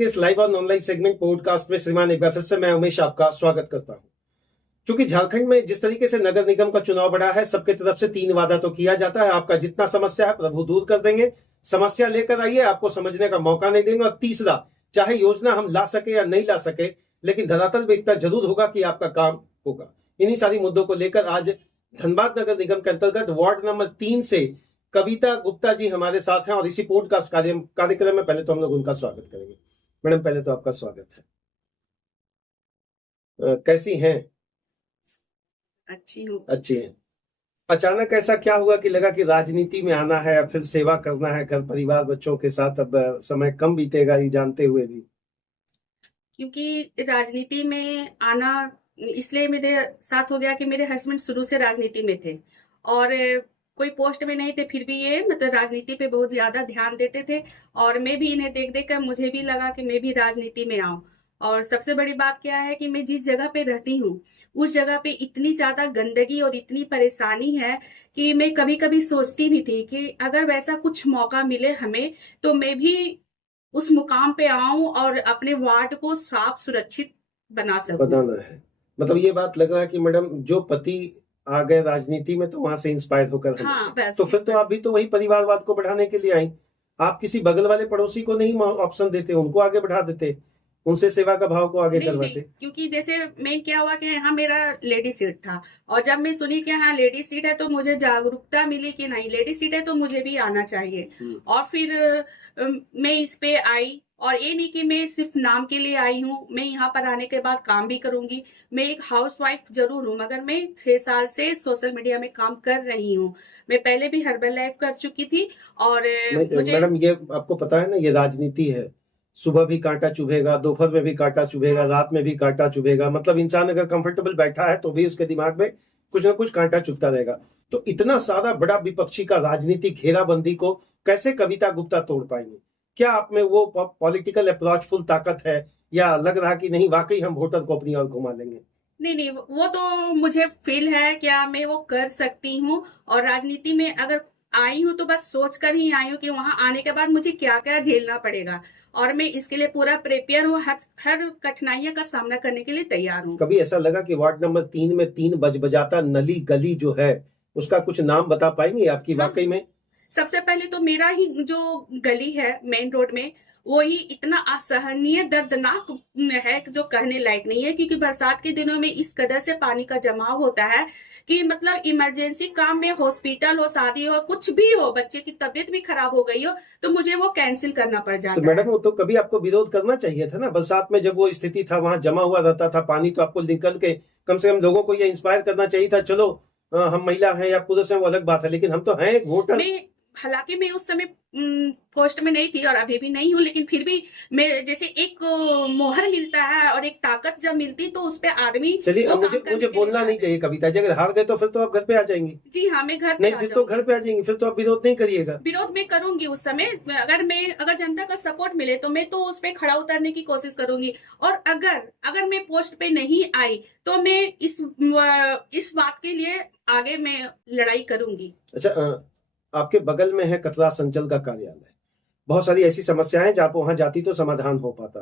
के इस लाइव और नॉन लाइव सेगमेंट पॉडकास्ट में श्रीमान एक बार फिर से मैं उमेश आपका स्वागत करता हूं। चूंकि झारखंड में जिस तरीके से नगर निगम का चुनाव बढ़ा है, सबके तरफ से 3 वादा तो किया जाता है, आपका जितना समस्या है प्रभु दूर कर देंगे, समस्या लेकर आइए, आपको समझने का मौका नहीं देंगे। और तीसरा, चाहे योजना हम ला सके या नहीं ला सके, लेकिन धरातल में इतना जरूर होगा कि आपका काम होगा। इन्हीं सारी मुद्दों को लेकर आज धनबाद नगर निगम के अंतर्गत वार्ड नंबर 3 से कविता गुप्ता जी हमारे साथ हैं और इसी पॉडकास्ट कार्यक्रम में पहले तो हम लोग उनका स्वागत करेंगे। मैडम, पहले तो आपका स्वागत है। कैसी हैं? अच्छी हूँ। अच्छी हैं। अचानक ऐसा क्या हुआ कि लगा कि राजनीति में आना है, फिर सेवा करना है घर परिवार बच्चों के साथ? अब समय कम बीतेगा ये जानते हुए भी। क्योंकि राजनीति में आना इसलिए मेरे साथ हो गया कि मेरे हस्बैंड शुरू से राजनीति में थे और कोई पोस्ट में नहीं थे, फिर भी ये मतलब राजनीति पे बहुत ज्यादा ध्यान देते थे और मैं भी इन्हें देख देख कर मुझे भी लगा कि मैं भी राजनीति में आऊं। और सबसे बड़ी बात क्या है कि मैं जिस जगह पे रहती हूँ उस जगह पे इतनी ज्यादा गंदगी और इतनी परेशानी है कि मैं कभी कभी सोचती भी थी कि अगर वैसा कुछ मौका मिले हमें तो मैं भी उस मुकाम पे आऊं और अपने वार्ड को साफ सुरक्षित बना सकूं। बताना है मतलब ये बात लग रहा है कि मैडम जो पति आ गए राजनीति में तो वहां से इंस्पायर होकर हम हाँ, बस तो फिर तो आप भी तो वही परिवारवाद को बढ़ाने के लिए आई। आप किसी बगल वाले पड़ोसी को नहीं ऑप्शन देते, उनको आगे बढ़ा देते, उनसे सेवा का भाव को आगे नहीं, करवाते। क्योंकि जैसे मैं क्या हुआ कि यहाँ मेरा लेडी सीट था और जब मैं सुनी कि हाँ लेडी सीट है तो मुझे जागरूकता मिली कि नहीं लेडी सीट है तो मुझे भी आना चाहिए। और फिर मैं इस पे आई और ये नहीं कि मैं सिर्फ नाम के लिए आई हूँ, मैं यहाँ पर आने के बाद काम भी करूंगी। मैं एक हाउसवाइफ जरूर हूँ मगर मैं 6 साल से सोशल मीडिया में काम कर रही हूँ। मैं पहले भी हर्बल लाइफ कर चुकी थी और मुझे मैडम ये आपको पता है ना, ये राजनीति है। सुबह भी कांटा चुभेगा, दोपहर में भी कांटा चुभेगा, रात में भी कांटा चुभेगा। मतलब इंसान अगर कंफर्टेबल बैठा है तो भी उसके दिमाग में कुछ ना कुछ कांटा चुभता रहेगा। तो इतना सारा बड़ा विपक्षी का राजनीतिक घेराबंदी को कैसे कविता गुप्ता तोड़ पाएंगे? क्या आप में वो पॉलिटिकल अप्रोचफुल ताकत है या लग रहा कि नहीं वाकई हम वोटर को अपनी ओर घुमा लेंगे? नहीं, वो तो मुझे फील है क्या मैं वो कर सकती हूँ। और राजनीति में अगर आई हूँ तो बस सोच कर ही आई हूँ कि वहां आने के बाद मुझे क्या क्या झेलना पड़ेगा और मैं इसके लिए पूरा प्रिपेयर हूँ, हर कठिनाइयों का सामना करने के लिए तैयार हूँ। कभी ऐसा लगा कि वार्ड नंबर 3 में 3 बजाता नली गली जो है उसका कुछ नाम बता पाएंगे आपकी? हाँ, वाकई में सबसे पहले तो मेरा ही जो गली है मेन रोड में वो ही इतना असहनीय दर्दनाक है कि जो कहने लायक नहीं है। क्योंकि बरसात के दिनों में इस कदर से पानी का जमाव होता है कि मतलब इमरजेंसी काम में हॉस्पिटल हो, शादी हो, कुछ भी हो, बच्चे की तबीयत भी खराब हो गई हो तो मुझे वो कैंसिल करना पड़ जाता तो मैडम वो तो कभी आपको विरोध करना चाहिए था ना। बरसात में जब वो स्थिति था, वहां जमा हुआ रहता था पानी, तो आपको निकल के कम से कम लोगों को ये इंस्पायर करना चाहिए था। चलो हम महिला हैं या पुरुष हैं वो अलग बात है, लेकिन हम तो हैं एक वोटर। हालांकि मैं उस समय पोस्ट में नहीं थी और अभी भी नहीं हूँ, लेकिन फिर भी मैं जैसे एक मोहर मिलता है और एक ताकत जब मिलती तो उस पे आदमी। चलिए अब मुझे बोलना नहीं चाहिए कविता जी, अगर हार गए तो फिर तो आप घर पे आ जाएंगी। जी हाँ, मैं घर नहीं, फिर तो घर पे आ जाएंगी, फिर तो आप विरोध नहीं करिएगा। विरोध में करूंगी उस समय। अगर जनता का सपोर्ट मिले तो मैं तो उस पे खड़ा उतरने की कोशिश करूंगी। और अगर मैं पोस्ट पे नहीं आई तो मैं इस बात के लिए आगे मैं लड़ाई करूंगी। अच्छा, आपके बगल में है कतरा संचल का कार्यालय। बहुत सारी ऐसी समस्याएं जब वहां जाती तो समाधान हो पाता।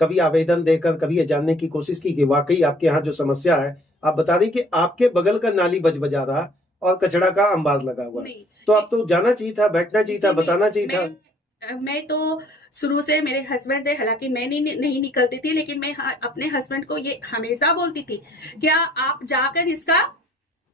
कभी आवेदन देकर कभी ये जानने की कोशिश की कि वाकई आपके यहाँ जो समस्या है, आप बता रही कि आपके बगल का नाली बजा रहा और कचरा का अंबार लगा हुआ है, तो आप तो जाना चाहिए था, बैठना चाहिए था, बताना चाहिए था। मैं तो शुरू से मेरे हस्बैंड थे, हालांकि मैं नहीं निकलती थी, लेकिन मैं अपने हस्बैंड को ये हमेशा बोलती थी क्या आप जाकर इसका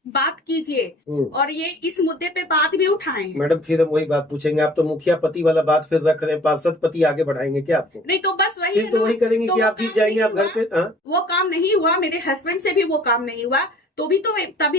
बात कीजिए और ये इस मुद्दे पे बात भी उठाएं। मैडम फिर हम वही बात पूछेंगे, आप तो मुखिया पति वाला बात फिर रख रहे हैं, पार्षद पति आगे बढ़ाएंगे क्या आपको? नहीं तो बस वही फिर तो वही करेंगे कि आप जीत जाएंगे, आप घर पे। वो काम नहीं हुआ, मेरे हस्बैंड से भी वो काम नहीं हुआ, तभी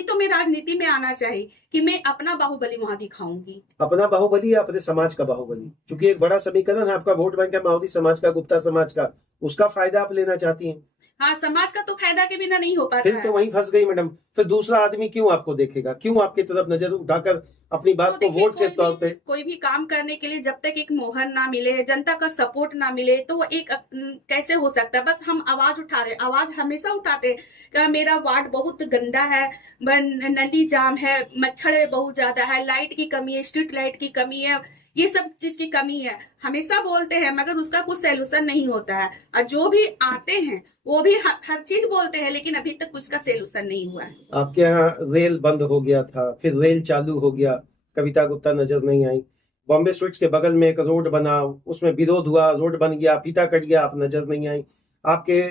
तो मैं राजनीति में आना चाहिए कि मैं अपना बाहुबली वहां दिखाऊंगी। अपना बाहुबली या अपने समाज का बाहुबली? क्योंकि एक बड़ा समीकरण है आपका, वोट बैंक है माओवादी समाज का, गुप्ता समाज का, उसका फायदा आप लेना चाहती हैं। हाँ, समाज का तो फायदा के बिना नहीं हो पाता फिर तो वहीं फंस गई मैडम। फिर दूसरा आदमी क्यों आपको देखेगा, क्यों आपकी तरफ नजर उठाकर अपनी बात को वोट के तौर पे? कोई भी काम करने के लिए जब तक एक मोहर ना मिले, जनता का सपोर्ट ना मिले तो वो एक कैसे हो सकता है। बस हम आवाज उठा रहे, आवाज हमेशा उठाते हैं। मेरा वार्ड बहुत गंदा है, नली जाम है, मच्छर बहुत ज्यादा है, लाइट की कमी है, स्ट्रीट लाइट की कमी है, ये सब चीज की कमी है। हमेशा बोलते हैं मगर उसका कुछ सॉल्यूशन नहीं होता है, और जो भी आते हैं वो भी हर चीज बोलते हैं, लेकिन अभी तक उसका सॉल्यूशन नहीं हुआ है। आपके यहाँ रेल बंद हो गया था, फिर रेल चालू हो गया, कविता गुप्ता नजर नहीं आई। बॉम्बे स्वीट्स के बगल में एक रोड बना, उसमें विरोध हुआ, रोड बन गया, फीता कट गया, आप नजर नहीं आई। आपके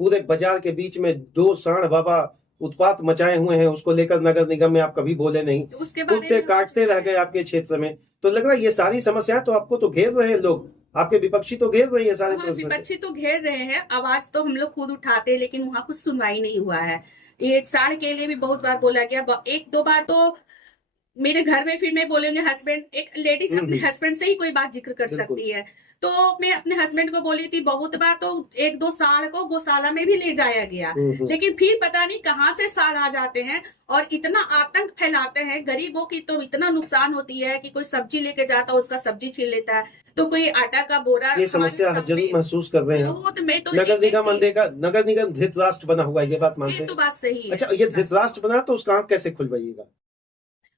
पूरे बाजार के बीच में 2 सांड बाबा उत्पात मचाए हुए हैं, उसको लेकर नगर निगम में आप कभी बोले नहीं। तो उसके बारे कुत्ते में काटते रह गए आपके क्षेत्र में। तो लग रहा है ये सारी समस्याएं तो आपको तो घेर रहे हैं लोग, आपके विपक्षी तो घेर रही है सारे हाँ, प्रश्न से। विपक्षी तो घेर रहे हैं, आवाज तो हम लोग खुद उठाते हैं, लेकिन वहां कुछ सुनवाई नहीं हुआ है। ये साड़ के लिए भी बहुत बार बोला गया, 1-2 बार तो मेरे घर में, फिर मैं बोलेंगे हस्बैंड, एक लेडीज अपने हस्बैंड से ही कोई बात जिक्र कर बिल्कुल। सकती है, तो मैं अपने हस्बैंड को बोली थी बहुत बार, तो 1-2 साड़ को गौशाला में भी ले जाया गया, लेकिन फिर पता नहीं कहाँ से साड़ आ जाते हैं और इतना आतंक फैलाते हैं। गरीबों की तो इतना नुकसान होती है कि कोई सब्जी लेके जाता है उसका सब्जी छीन लेता है, तो कोई आटा का बोरा ये समस्या हमारे जरूर सामने। महसूस कर रहे हैं। तो मैं तो नगर एक निगम चीज- अंधेगा, नगर निगम धृतराष्ट्र बना हुआ है, ये बात मानते ये तो हैं। बात सही है। अच्छा, ये धृतराष्ट्र बना तो उसका आंख कैसे खुलवाइएगा?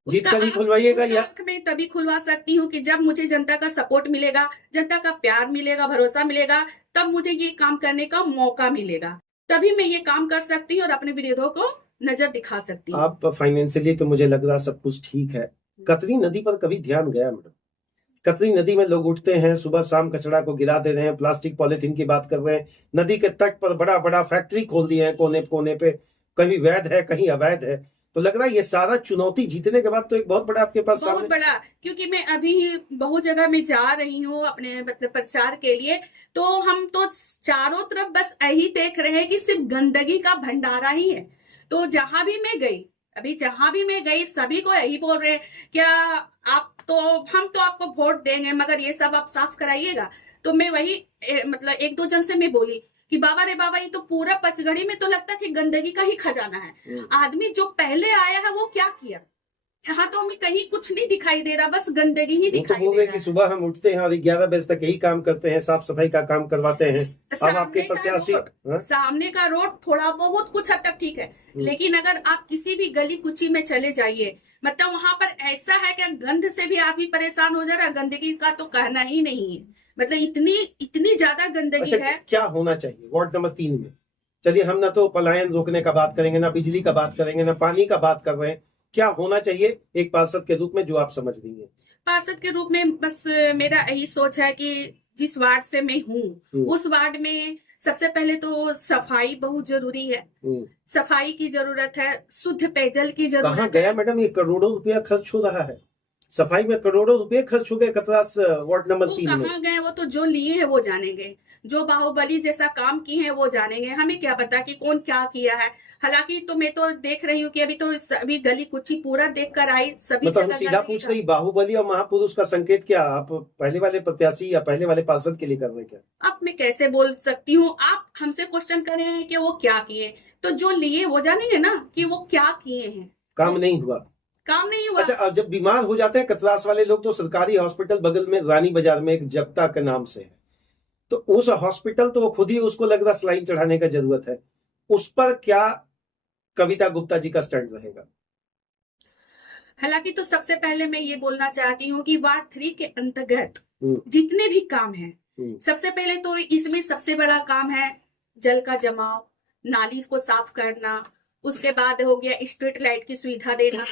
जीत उसका कर ही आंख- खुलवाइएगा उसका या आंख मैं तभी खुलवा सकती हूँ कि जब मुझे जनता का सपोर्ट मिलेगा, जनता का प्यार मिलेगा, भरोसा मिलेगा, तब मुझे ये काम करने का मौका मिलेगा, तभी मैं ये काम कर सकती हूँ और अपने विरोधियों को नजर दिखा सकती हूँ। आप फाइनेंशियली तो मुझे लग रहा सब कुछ ठीक है। कतरी नदी पर कभी ध्यान गया मैडम? कतरी नदी में लोग उठते हैं, सुबह शाम कचरा को गिरा दे रहे हैं, प्लास्टिक पॉलिथीन की बात कर रहे हैं। नदी के तट पर बड़ा बड़ा फैक्ट्री खोल दिए हैं कोने कोने पे, कहीं वैध है कहीं अवैध है। तो लग रहा है ये सारा चुनौती जीतने के बाद तो एक बहुत बड़ा आपके पास बहुत सामने। बड़ा, क्योंकि मैं अभी बहुत जगह में जा रही हूँ अपने मतलब प्रचार के लिए, तो हम तो चारों तरफ बस यही देख रहे हैं कि सिर्फ गंदगी का भंडारा ही है। तो जहां भी मैं गई, अभी जहां भी मैं गई, सभी को यही बोल रहे हैं, क्या आप तो, हम तो आपको वोट देंगे मगर ये सब आप साफ कराइएगा। तो मैं वही मतलब 1-2 जन से मैं बोली कि बाबा रे बाबा, ये तो पूरा पचगढ़ी में तो लगता है कि गंदगी का ही खजाना है। आदमी जो पहले आया है वो क्या किया, यहाँ तो हमें कहीं कुछ नहीं दिखाई दे रहा, बस गंदगी ही वो तो दिखाई बोल दे रहे रहा कि है। सुबह हम उठते हैं और 11 बजे तक यही काम करते हैं, साफ सफाई का काम करवाते हैं। अब आपके प्रत्याशी, हाँ? सामने का रोड थोड़ा बहुत कुछ हद तक ठीक है, लेकिन अगर आप किसी भी गली कुची में चले जाइए, मतलब वहां पर ऐसा है कि गंध से भी आदमी परेशान हो जा रहा है, गंदगी का तो कहना ही नहीं है। मतलब इतनी ज्यादा गंदगी अच्छा, है। क्या होना चाहिए वार्ड नंबर 3 में? चलिए, हम ना तो पलायन रोकने का बात करेंगे, ना बिजली का बात करेंगे, ना पानी का बात कर रहे हैं। क्या होना चाहिए एक पार्षद के रूप में, जो आप समझ रही हैं? पार्षद के रूप में बस मेरा यही सोच है कि जिस वार्ड से मैं हूँ उस वार्ड में सबसे पहले तो सफाई बहुत जरूरी है। सफाई की जरूरत है, शुद्ध पेयजल की कहाँ जरूरत गया है। मैडम ये करोड़ों रुपया खर्च हो रहा है? सफाई में करोड़ों रुपए खर्च हो गए कतरास वार्ड नंबर वो 3 में। कहाँ गए, वो तो जो लिए हैं वो जानेंगे, जो बाहुबली जैसा काम किए हैं वो जानेंगे, हमें क्या पता कि कौन क्या किया है। हालांकि तो मैं तो देख रही हूँ कि अभी तो सभी गली कुची पूरा देख कर आई, सभी मतलब हम जगह सीधा गंदगी पूछ का- रही, बाहुबली और महापुरुष का संकेत क्या आप पहले वाले प्रत्याशी या पहले वाले पार्षद के लिए कर रहे हैं क्या? अब मैं कैसे बोल सकती हूँ, आप हमसे क्वेश्चन कर रहे हैं कि वो क्या किए, तो जो लिए वो जानेंगे ना कि वो क्या किए हैं। काम नहीं हुआ। काम नहीं हुआ। अच्छा, अब जब बीमार हो जाते हैं कतरास वाले लोग, तो सरकारी हॉस्पिटल बगल में रानी बाजार में एक जगता के नाम से है, तो उस हॉस्पिटल तो वो खुद ही, उसको लग रहा सलाइन चढ़ाने का जरूरत है। उस पर क्या कविता गुप्ता जी का स्टैंड रहेगा? हालांकि तो सबसे पहले मैं ये बोलना चाहती हूँ कि वार्ड 3 के अंतर्गत जितने भी काम हैं, सबसे पहले तो इसमें सबसे बड़ा काम है जल का जमाव, नाली को साफ करना, उसके बाद हो गया स्ट्रीट लाइट की सुविधा देना,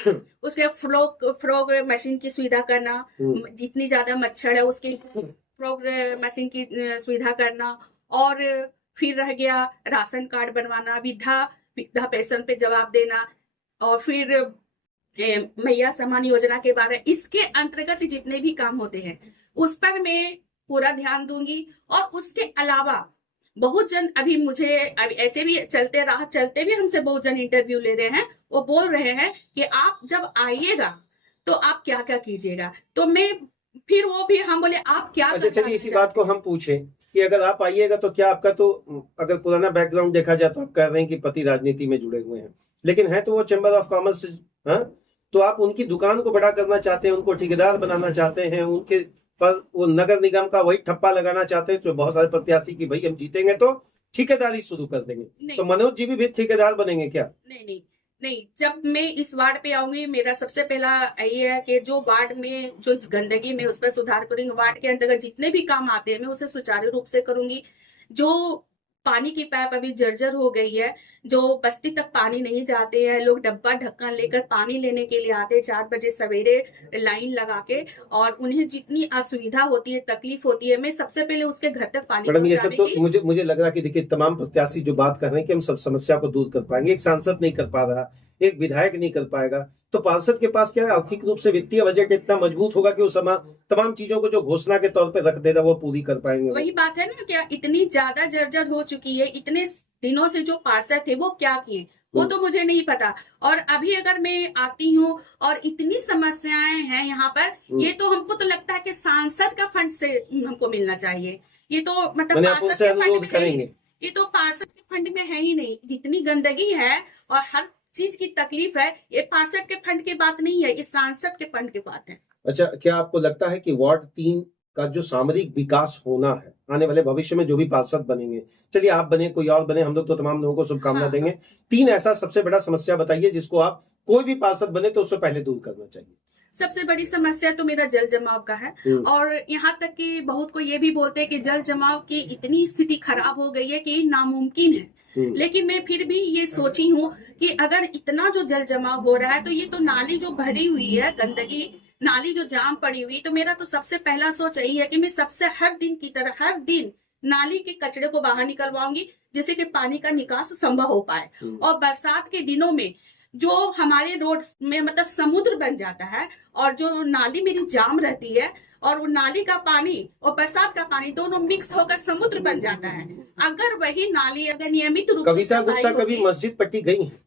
उसके फ्रॉग मशीन की सुविधा करना, जितनी ज्यादा मच्छर है उसकी फ्रॉग मशीन की सुविधा करना, और फिर रह गया राशन कार्ड बनवाना, वृद्धा पेंशन पे जवाब देना, और फिर मैया सम्मान योजना के बारे, इसके अंतर्गत जितने भी काम होते हैं उस पर मैं पूरा ध्यान दूंगी। और उसके अलावा बहुत जन अभी मुझे ऐसे भी चलते भी हमसे बहुत जन इंटरव्यू ले रहे हैं, वो बोल रहे हैं कि आप जब आइएगा तो आप क्या क्या कीजिएगा, तो मैं फिर वो भी हम बोले आप क्या। अच्छा, चलिए इसी बात को हम पूछें कि अगर आप आइएगा तो क्या आपका, तो अगर पुराना बैकग्राउंड देखा जाए तो आप कह रहे हैं कि पति राजनीति में जुड़े हुए हैं, लेकिन है तो वो चैम्बर ऑफ कॉमर्स, हाँ? तो आप उनकी दुकान को बड़ा करना चाहते हैं, उनको ठेकेदार बनाना चाहते हैं, उनके पर वो नगर निगम का वही ठप्पा लगाना चाहते हैं जो बहुत सारे प्रत्याशी की, भाई हम जीतेंगे तो ठेकेदारी शुरू कर देंगे। तो मनोज जी भी ठेकेदार बनेंगे क्या? नहीं, नहीं, जब मैं इस वार्ड पे आऊंगी मेरा सबसे पहला ये है कि जो वार्ड में जो गंदगी में उस पर सुधार करूंगी। वार्ड के अंतर्गत जितने भी काम आते हैं मैं उसे सुचारू रूप से करूंगी। जो पानी की पाइप अभी जर्जर हो गई है, जो बस्ती तक पानी नहीं जाते हैं, लोग डब्बा ढक्कन लेकर पानी लेने के लिए आते हैं 4 बजे सवेरे लाइन लगा के, और उन्हें जितनी असुविधा होती है, तकलीफ होती है, मैं सबसे पहले उसके घर तक पानी मैडम ये सब पहुंचाने तो की। मुझे लग रहा है कि देखिए तमाम प्रत्याशी जो बात कर रहे हैं कि हम सब समस्या को दूर कर पाएंगे, एक सांसद नहीं कर पा रहा, एक विधायक नहीं कर पाएगा, तो पार्षद के पास क्या है, आर्थिक रूप से वित्तीय बजट इतना मजबूत होगा कि उस तमाम चीजों को जो घोषणा के तौर पे रख दे रहा वो पूरी कर पाएंगे वो। वही बात है ना, क्या इतनी ज्यादा जर्जर हो चुकी है, इतने दिनों से जो पार्षद थे वो क्या किए वो तो मुझे नहीं पता। और अभी अगर मैं आती हूँ और इतनी समस्याएं हैं यहाँ पर, ये तो हमको तो लगता है कि सांसद का फंड से हमको मिलना चाहिए। ये तो मतलब मैंने आप पार्षद उनसे के फंड अनुरोध में नहीं, करेंगे। ये तो पार्षद के फंड में है ही नहीं। जितनी गंदगी है और हर चीज की तकलीफ है, ये पार्षद के फंड की बात नहीं है, ये सांसद के फंड की बात है। अच्छा, क्या आपको लगता है कि वार्ड 3 का जो सामरिक विकास होना है आने वाले भविष्य में जो भी पार्षद बनेंगे, चलिए आप बने कोई और बने, हम लोग तो तमाम लोगों को शुभकामना हाँ। देंगे, 3 ऐसा सबसे बड़ा समस्या बताइए जिसको आप कोई भी पार्षद बने तो उससे पहले दूर करना चाहिए। सबसे बड़ी समस्या तो मेरा जल जमाव का है, और यहाँ तक कि बहुत को ये भी बोलते हैं कि जल जमाव की इतनी स्थिति खराब हो गई है कि नामुमकिन है। लेकिन मैं फिर भी ये सोची हूँ कि अगर इतना जो जल जमाव हो रहा है तो ये तो नाली जो भरी हुई है, गंदगी नाली जो जाम पड़ी हुई, तो मेरा तो सबसे पहला सोच यही है कि मैं सबसे हर दिन की तरह हर दिन नाली के कचरे को बाहर निकलवाऊंगी, जिससे कि पानी का निकास संभव हो पाए। और बरसात के दिनों में जो हमारे रोड में मतलब समुद्र बन जाता है, और जो नाली मेरी जाम रहती है, और वो नाली का पानी और बरसात का पानी दोनों मिक्स होकर समुद्र बन जाता है। अगर वही नाली अगर नियमित रूप से कविता सफाई गुप्ता कभी होगी। मस्जिद पट्टी गई हैं?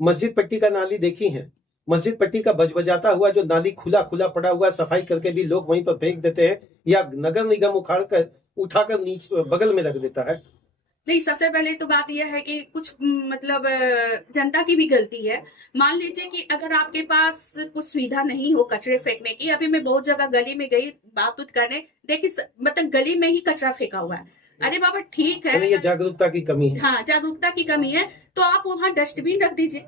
मस्जिद पट्टी का नाली देखी है? मस्जिद पट्टी का बजबजाता हुआ जो नाली खुला खुला पड़ा हुआ सफाई करके भी लोग वहीं पर फेंक देते हैं, या नगर निगम उठाकर नीचे बगल में रख देता है। नहीं, सबसे पहले तो बात यह है कि कुछ मतलब जनता की भी गलती है। मान लीजिए कि अगर आपके पास कुछ सुविधा नहीं हो कचरे फेंकने की, अभी मैं बहुत जगह गली में गई बात करने, देखी मतलब गली में ही कचरा फेंका हुआ है। अरे बाबा ठीक है, ये जागरूकता की कमी है। हाँ जागरूकता की कमी है, तो आप वहाँ डस्टबिन रख दीजिए,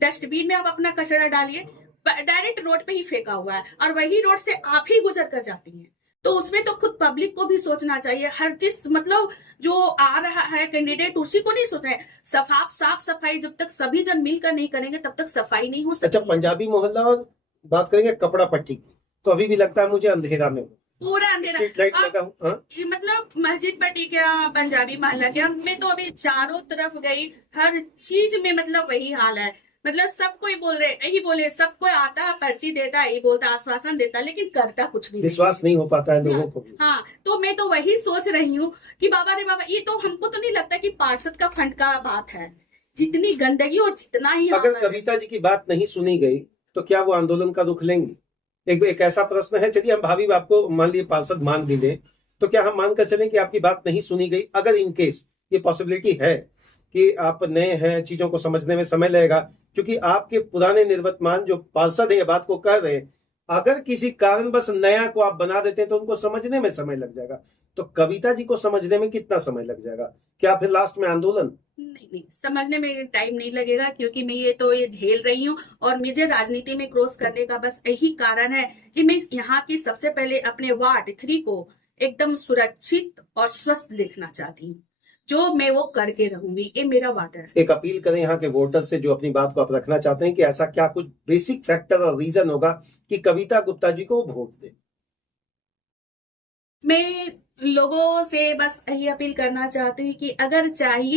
डस्टबिन में आप अपना कचरा डालिए। डायरेक्ट रोड पे ही फेंका हुआ है, और वही रोड से आप ही गुजर कर जाती हैं, तो उसमें तो खुद पब्लिक को भी सोचना चाहिए। हर चीज मतलब जो आ रहा है कैंडिडेट उसी को नहीं सोचना है। साफ सफाई जब तक सभी जन मिलकर नहीं करेंगे तब तक सफाई नहीं हो सकती। अच्छा, पंजाबी मोहल्ला और बात करेंगे कपड़ा पट्टी की, तो अभी भी लगता है मुझे अंधेरा में पूरा अंधेरा। स्ट्रीट लाइट लगा हुआ। मतलब मस्जिद पट्टी क्या पंजाबी मोहल्ला क्या, मैं तो अभी चारों तरफ गई, हर चीज में मतलब वही हाल है। मतलब सबको ही बोल रहे, यही बोले, सबको आता है, पर्ची देता है, यही बोलता, आश्वासन देता, लेकिन करता कुछ भी विश्वास नहीं हो पाता है लोगों को भी। हाँ, तो मैं तो वही सोच रही हूँ कि बाबा रे बाबा, ये तो हमको तो नहीं लगता कि पार्षद का फंड का बात है। जितनी गंदगी और जितना ही अगर कविता जी की बात नहीं सुनी गई तो क्या वो आंदोलन का रुख लेंगे? एक ऐसा प्रश्न है, चलिए हम भाभी आपको मान लिए पार्षद मान भी लें, तो क्या हम मानकर चलें कि आपकी बात नहीं सुनी गई? अगर इनकेस ये पॉसिबिलिटी है कि आप नए हैं, चीजों को समझने में समय लगेगा, क्योंकि आपके पुराने निर्वर्तमान जो पार्षद है ये बात को कह रहे हैं, अगर किसी कारणवश नया को आप बना देते हैं तो उनको समझने में समय लग जाएगा, तो कविता जी को समझने में कितना समय लग जाएगा? क्या फिर लास्ट में आंदोलन? नहीं, समझने में टाइम नहीं लगेगा, क्योंकि मैं ये झेल रही हूँ, और मुझे राजनीति में क्रॉस करने का बस यही कारण है कि मैं यहाँ की सबसे पहले अपने वार्ड 3 को एकदम सुरक्षित और स्वस्थ देखना चाहती हूँ। जो मैं वो करके रहूंगी, ये मेरा वादा है। एक अपील करें यहाँ के वोटर से जो अपनी बात को आप रखना चाहते हैं कि ऐसा क्या कुछ बेसिक फैक्टर और रीजन होगा कि कविता गुप्ता जी को वोट दें। मैं लोगों से बस यही अपील करना चाहती हूँ कि अगर चाहिए